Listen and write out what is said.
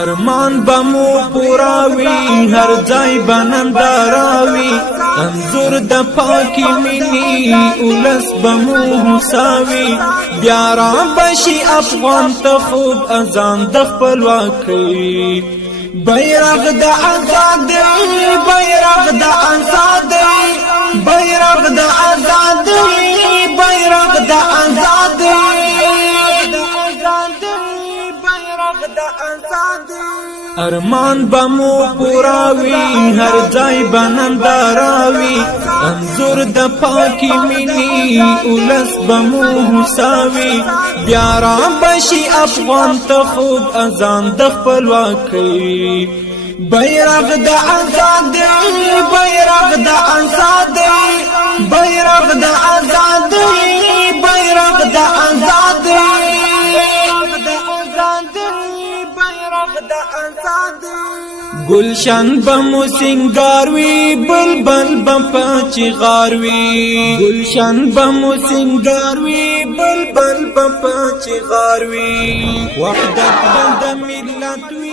ارمان بمو پوراوی هر ځای بننداراوی انظر د پاکی منی اولس بمو حساوی بیا را بشي افغان ته خوب اذان د خپلواکۍ بیرغ د آزادۍ بیرغ د آزادۍ بیرغ د آزادۍ بیرغ د آزادۍ ارمان بمو پوراوی هر ځای بننداراوی انظر د پاکی منی اولس بمو حساوی بیا را بشي افغان ته خوب اذان د خپلواکۍ بیرغ د آزادۍ بیرغ د آزادۍ بیرغ د آزادۍ بیرغ د آزادۍ گلشن بمو سنگاروی بلبل بپچ غاروی گلشن بمو سنگاروی بلبل بپچ غاروی وحدت بند ملت وی